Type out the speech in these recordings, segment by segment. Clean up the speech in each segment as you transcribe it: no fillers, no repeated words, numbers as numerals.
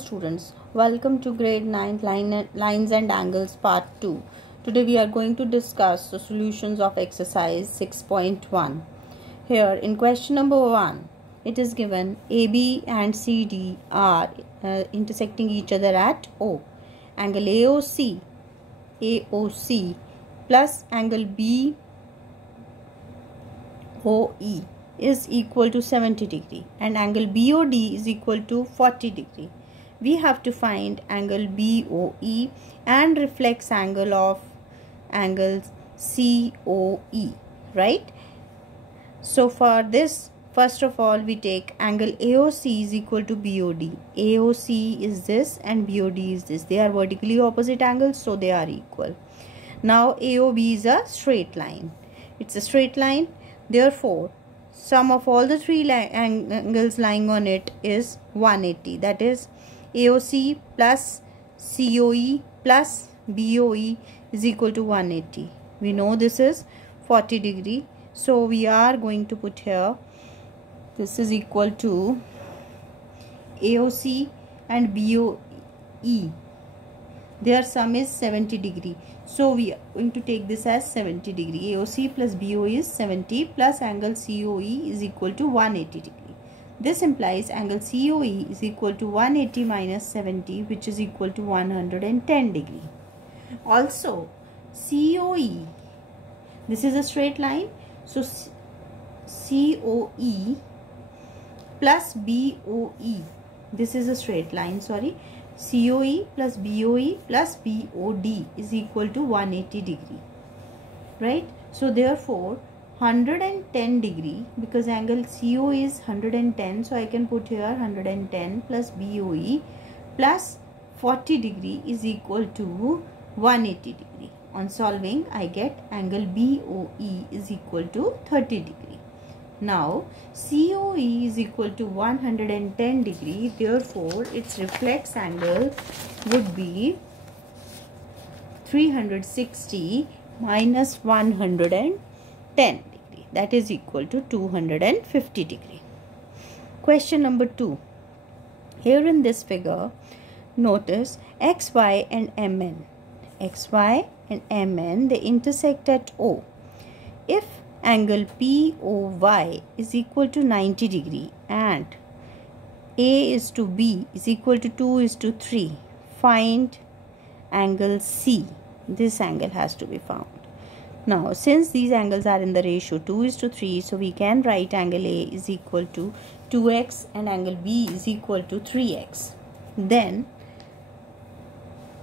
Students, welcome to grade 9 lines and angles part 2. Today we are going to discuss the solutions of exercise 6.1. Here in question number 1, it is given AB and CD are intersecting each other at O. Angle AOC plus angle BOE is equal to 70 degree and angle BOD is equal to 40 degree. We have to find angle BOE and reflex angle of angles COE, right? So for this, first of all, we take angle AOC is equal to BOD. AOC is this and BOD is this. They are vertically opposite angles, so they are equal. Now AOB is a straight line. It's a straight line. Therefore, sum of all the three angles lying on it is 180. That is, AOC plus COE plus BOE is equal to 180. We know this is 40 degree. So we are going to put here, this is equal to AOC and BOE. Their sum is 70 degree. So we are going to take this as 70 degree. AOC plus BOE is 70 plus angle COE is equal to 180 degree. This implies angle COE is equal to 180 minus 70, which is equal to 110 degree. Also, COE, this is a straight line. So, COE plus BOE, this is a straight line, sorry. COE plus BOE plus BOD is equal to 180 degree, right? So, therefore, 110 degree, because angle COE is 110, so I can put here 110 plus BOE plus 40 degree is equal to 180 degree. On solving, I get angle BOE is equal to 30 degree. Now, COE is equal to 110 degree, therefore, its reflex angle would be 360 minus 110 degree. That is equal to 250 degree. Question number 2. Here in this figure, notice XY and MN. XY and MN, they intersect at O. If angle POY is equal to 90 degree and A is to B is equal to 2 is to 3, find angle C. This angle has to be found. Now, since these angles are in the ratio 2 is to 3, so we can write angle A is equal to 2x and angle B is equal to 3x. Then,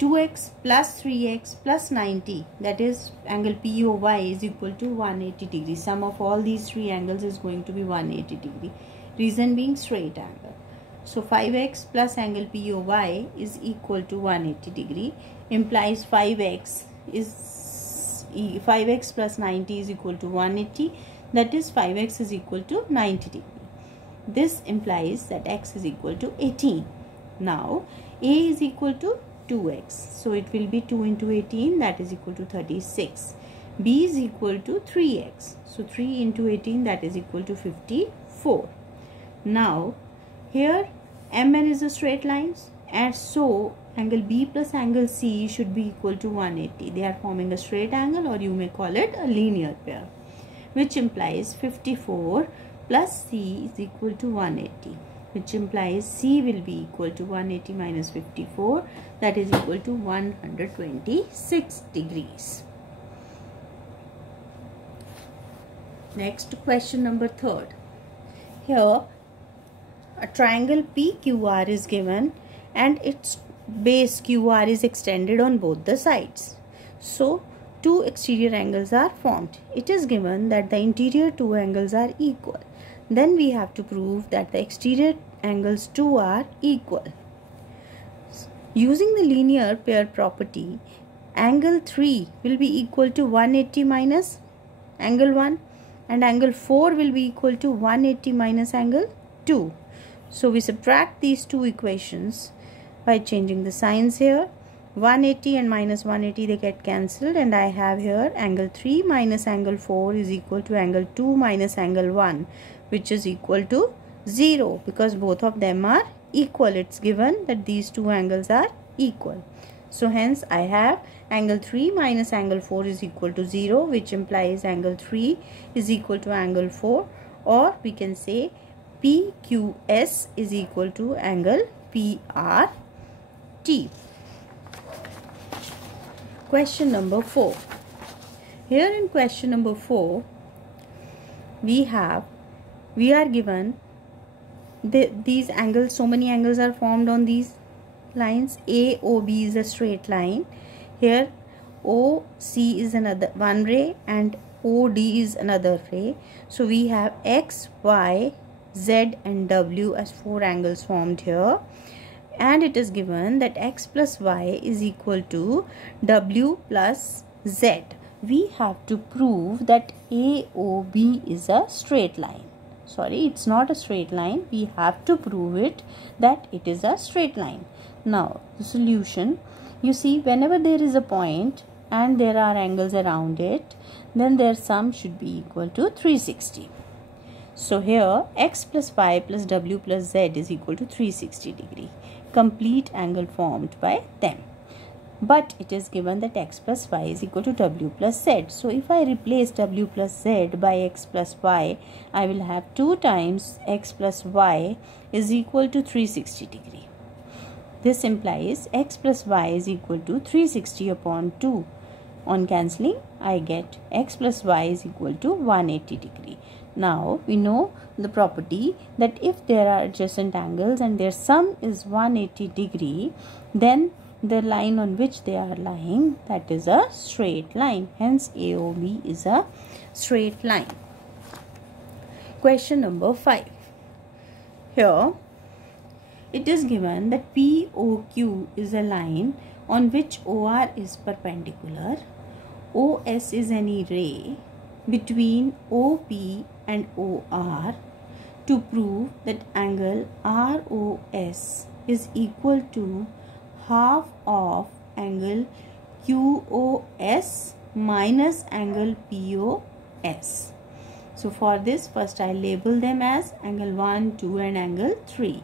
2x plus 3x plus 90, that is angle POY is equal to 180 degree. Sum of all these three angles is going to be 180 degree. Reason being straight angle. So, 5x plus angle POY is equal to 180 degree, implies 5x plus 90 is equal to 180, that is 5x is equal to 90 degree. This implies that x is equal to 18. Now, A is equal to 2x, so it will be 2 into 18, that is equal to 36. B is equal to 3x, so 3 into 18, that is equal to 54. Now, here MN is a straight line, and so angle B plus angle C should be equal to 180. They are forming a straight angle, or you may call it a linear pair, which implies 54 plus C is equal to 180, which implies C will be equal to 180 minus 54, that is equal to 126 degrees. Next, question number 3. Here, a triangle PQR is given and its base QR is extended on both the sides. So, two exterior angles are formed. It is given that the interior two angles are equal. Then we have to prove that the exterior angles too are equal. Using the linear pair property, angle 3 will be equal to 180 minus angle 1 and angle 4 will be equal to 180 minus angle 2. So we subtract these two equations by changing the signs here. 180 and minus 180, they get cancelled, and I have here angle 3 minus angle 4 is equal to angle 2 minus angle 1, which is equal to 0 because both of them are equal. It's given that these two angles are equal. So hence I have angle 3 minus angle 4 is equal to 0, which implies angle 3 is equal to angle 4, or we can say PQS is equal to angle PRT. Question number 4. Here in question number 4, we are given these angles. So many angles are formed on these lines. AOB is a straight line. Here OC is another one ray and OD is another ray. So we have X, Y, Z and W as 4 angles formed here. And it is given that X plus Y is equal to W plus Z. We have to prove that AOB is a straight line. Sorry, it's not a straight line. We have to prove it that it is a straight line. Now, the solution, you see, whenever there is a point and there are angles around it, then their sum should be equal to 360. So here, X plus Y plus W plus Z is equal to 360 degree. Complete angle formed by them. But it is given that X plus Y is equal to W plus Z. So if I replace W plus Z by X plus Y, I will have 2 times X plus Y is equal to 360 degree. This implies X plus Y is equal to 360 upon 2. On cancelling, I get X plus Y is equal to 180 degree. Now, we know the property that if there are adjacent angles and their sum is 180 degree, then the line on which they are lying, that is a straight line. Hence, AOB is a straight line. Question number 5. Here, it is given that POQ is a line on which OR is perpendicular. OS is any ray between OP and OR to prove that angle ROS is equal to half of angle QOS minus angle POS. So for this, first I label them as angle 1, 2 and angle 3.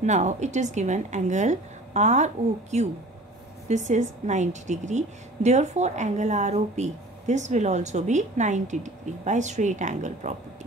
Now it is given angle ROQ. This is 90 degree. Therefore angle ROP, this will also be 90 degree by straight angle property.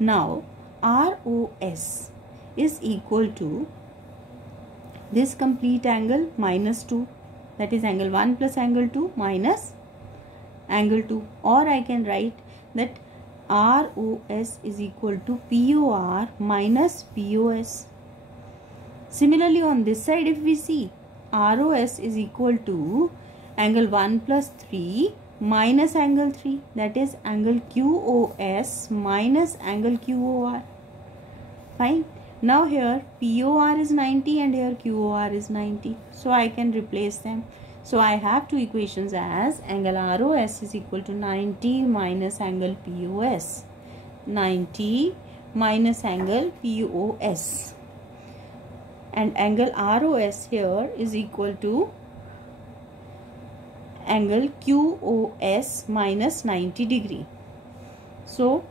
Now ROS is equal to this complete angle minus 2, that is angle 1 plus angle 2 minus angle 2, or I can write that ROS is equal to POR minus POS. Similarly, on this side, if we see, ROS is equal to angle 1 plus 3 minus angle 3, that is angle QOS minus angle QOR. Fine. Now here POR is 90 and here QOR is 90. So I can replace them. So I have two equations as angle ROS is equal to 90 minus angle POS. 90 minus angle POS. And angle ROS here is equal to angle QOS minus 90 degree. So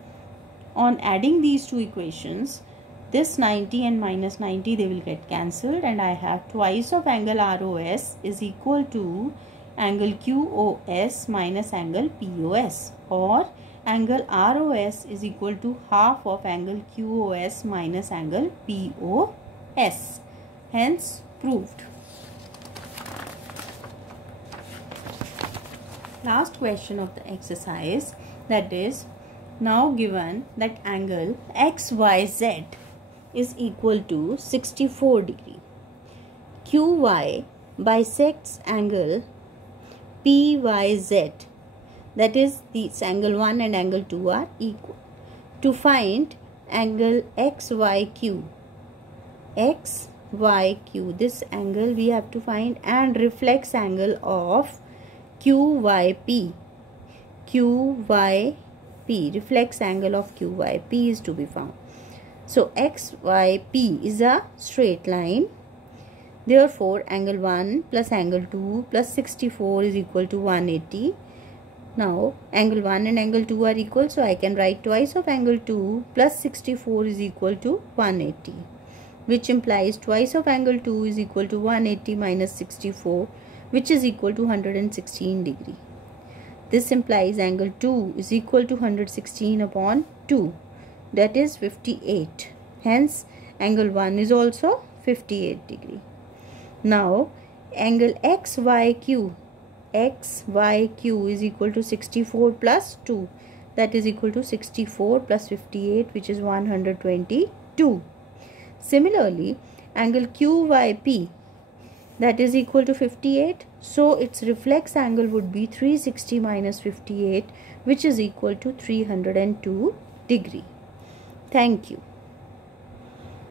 on adding these two equations, this 90 and minus 90, they will get cancelled, and I have twice of angle ROS is equal to angle QOS minus angle POS, or angle ROS is equal to half of angle QOS minus angle POS. Hence proved. Last question of the exercise, that is, now given that angle XYZ is equal to 64 degree. QY bisects angle PYZ, that is, this angle 1 and angle 2 are equal. To find angle XYQ, this angle we have to find, and reflex angle of QYP, reflex angle of QYP is to be found. So XYP is a straight line. Therefore angle 1 plus angle 2 plus 64 is equal to 180. Now angle 1 and angle 2 are equal, so I can write twice of angle 2 plus 64 is equal to 180. which implies twice of angle 2 is equal to 180 minus 64, which is equal to 116 degree. This implies angle 2 is equal to 116 upon 2, that is 58. Hence, angle 1 is also 58 degree. Now, angle XYQ is equal to 64 plus 2, that is equal to 64 plus 58, which is 122. Similarly, angle QYP, that is equal to 58, so its reflex angle would be 360 minus 58, which is equal to 302 degree. Thank you.